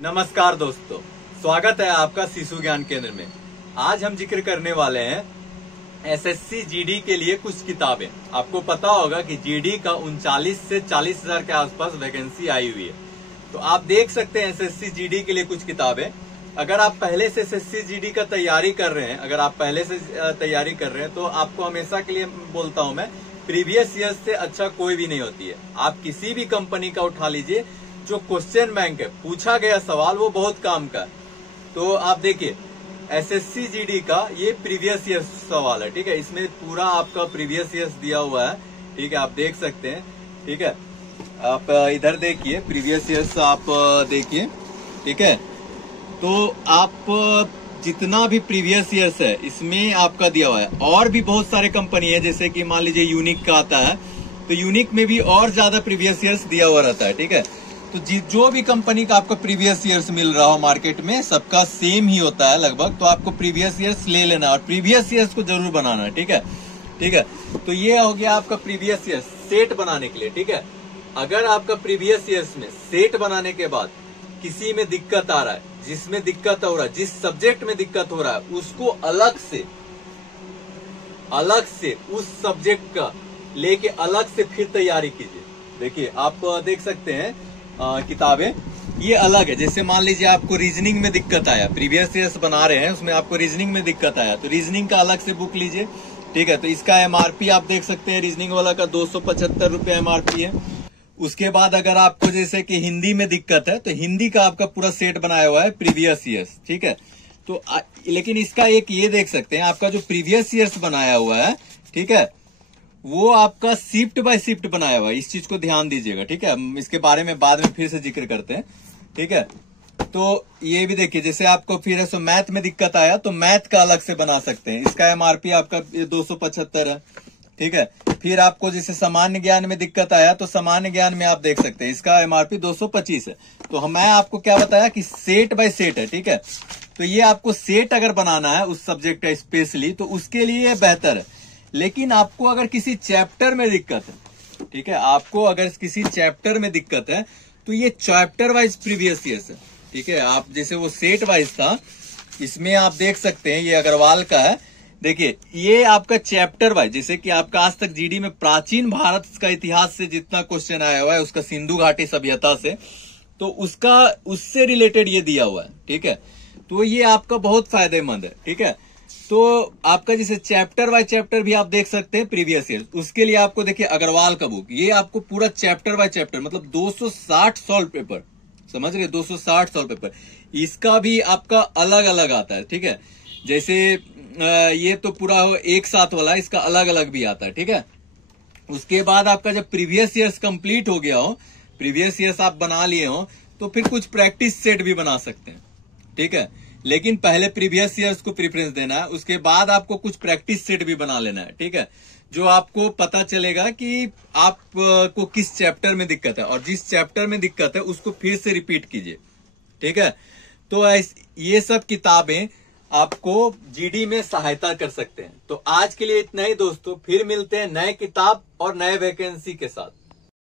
नमस्कार दोस्तों, स्वागत है आपका शिशु ज्ञान केंद्र में। आज हम जिक्र करने वाले हैं एसएससी जीडी के लिए कुछ किताबें। आपको पता होगा कि जीडी का 39 से 40 हजार के आसपास वैकेंसी आई हुई है। तो आप देख सकते हैं एसएससी जीडी के लिए कुछ किताबें। अगर आप पहले से एसएससी जीडी का तैयारी कर रहे हैं, तो आपको हमेशा के लिए बोलता हूं मैं, प्रीवियस ईयर से अच्छा कोई भी नहीं होती है। आप किसी भी कंपनी का उठा लीजिए, जो क्वेश्चन बैंक है, पूछा गया सवाल वो बहुत काम का है। तो आप देखिए एसएससी जीडी का ये प्रीवियस ईयर सवाल है, ठीक है। इसमें पूरा आपका प्रीवियस ईयर दिया हुआ है, ठीक है, आप देख सकते हैं, ठीक है। आप इधर देखिए, प्रीवियस ईयर्स आप देखिए, ठीक है। तो आप जितना भी प्रीवियस ईयर्स है इसमें आपका दिया हुआ है। और भी बहुत सारे कंपनी है, जैसे कि मान लीजिए यूनिक का आता है, तो यूनिक में भी और ज्यादा प्रीवियस ईयर्स दिया हुआ रहता है, ठीक है। तो जो भी कंपनी का आपको प्रीवियस ईयर्स मिल रहा हो मार्केट में, सबका सेम ही होता है लगभग। तो आपको प्रीवियस ईयर्स ले लेना है और प्रीवियस ईयर्स को जरूर बनाना है, ठीक है, ठीक है। तो ये हो गया आपका प्रीवियस ईयर्स सेट बनाने के लिए, ठीक है। अगर आपका प्रीवियस ईयर्स में सेट बनाने के बाद किसी में दिक्कत आ रहा है, जिसमें दिक्कत हो रहा है, जिस सब्जेक्ट में दिक्कत हो रहा है, उसको अलग से उस सब्जेक्ट का लेके अलग से फिर तैयारी कीजिए। देखिए आप देख सकते हैं किताबें ये अलग है। जैसे मान लीजिए आपको रीजनिंग में दिक्कत आया, प्रीवियस ईयर्स बना रहे हैं, उसमें आपको रीजनिंग में दिक्कत आया, तो रीजनिंग का अलग से बुक लीजिए, ठीक है। तो इसका एमआरपी आप देख सकते हैं, रीजनिंग वाला का 275 रुपये एमआरपी है। उसके बाद अगर आपको जैसे कि हिंदी में दिक्कत है, तो हिंदी का आपका पूरा सेट बनाया हुआ है प्रीवियस ईयर्स, ठीक है। तो लेकिन इसका एक ये देख सकते हैं, आपका जो प्रीवियस ईयर्स बनाया हुआ है, ठीक है, वो आपका शिफ्ट बाय शिफ्ट बनाया हुआ है। इस चीज को ध्यान दीजिएगा, ठीक है। हम इसके बारे में बाद में फिर से जिक्र करते हैं, ठीक है। तो ये भी देखिए, जैसे आपको फिर से मैथ में दिक्कत आया तो मैथ का अलग से बना सकते हैं। इसका एमआरपी आपका 275 है, ठीक है। फिर आपको जैसे सामान्य ज्ञान में दिक्कत आया तो सामान्य ज्ञान में आप देख सकते हैं, इसका एमआरपी 225 है। तो मैं आपको क्या बताया कि सेट बाय सेट है, ठीक है। तो ये आपको सेट अगर बनाना है उस सब्जेक्ट का स्पेशली, तो उसके लिए बेहतर है। लेकिन आपको अगर किसी चैप्टर में दिक्कत है, ठीक है, आपको अगर किसी चैप्टर में दिक्कत है, तो ये चैप्टर वाइज प्रीवियस ईयर्स है, ठीक है। आप जैसे वो सेट वाइज था, इसमें आप देख सकते हैं, ये अग्रवाल का है। देखिए ये आपका चैप्टर वाइज, जैसे कि आपका आज तक जीडी में प्राचीन भारत का इतिहास से जितना क्वेश्चन आया हुआ है, उसका सिंधु घाटी सभ्यता से, तो उससे रिलेटेड ये दिया हुआ है, ठीक है। तो ये आपका बहुत फायदेमंद है, ठीक है। तो आपका जैसे चैप्टर बाय चैप्टर भी आप देख सकते हैं प्रीवियस ईयर, उसके लिए आपको देखिए अग्रवाल का बुक, ये आपको पूरा चैप्टर बाय चैप्टर, मतलब 260 सॉल्व पेपर, समझ रहे, 260 सॉल्व पेपर, इसका भी आपका अलग अलग आता है, ठीक है। जैसे ये तो पूरा एक साथ वाला, इसका अलग अलग भी आता है, ठीक है। उसके बाद आपका जब प्रीवियस ईयर्स कंप्लीट हो गया हो, प्रीवियस ईयर्स आप बना लिए हो, तो फिर कुछ प्रैक्टिस सेट भी बना सकते हैं, ठीक है। लेकिन पहले प्रीवियस ईयर्स को प्रेफरेंस देना है, उसके बाद आपको कुछ प्रैक्टिस सेट भी बना लेना है, ठीक है। जो आपको पता चलेगा कि आपको किस चैप्टर में दिक्कत है, और जिस चैप्टर में दिक्कत है उसको फिर से रिपीट कीजिए, ठीक है। तो ये सब किताबें आपको जीडी में सहायता कर सकते हैं। तो आज के लिए इतना ही दोस्तों, फिर मिलते हैं नए किताब और नए वैकेंसी के साथ।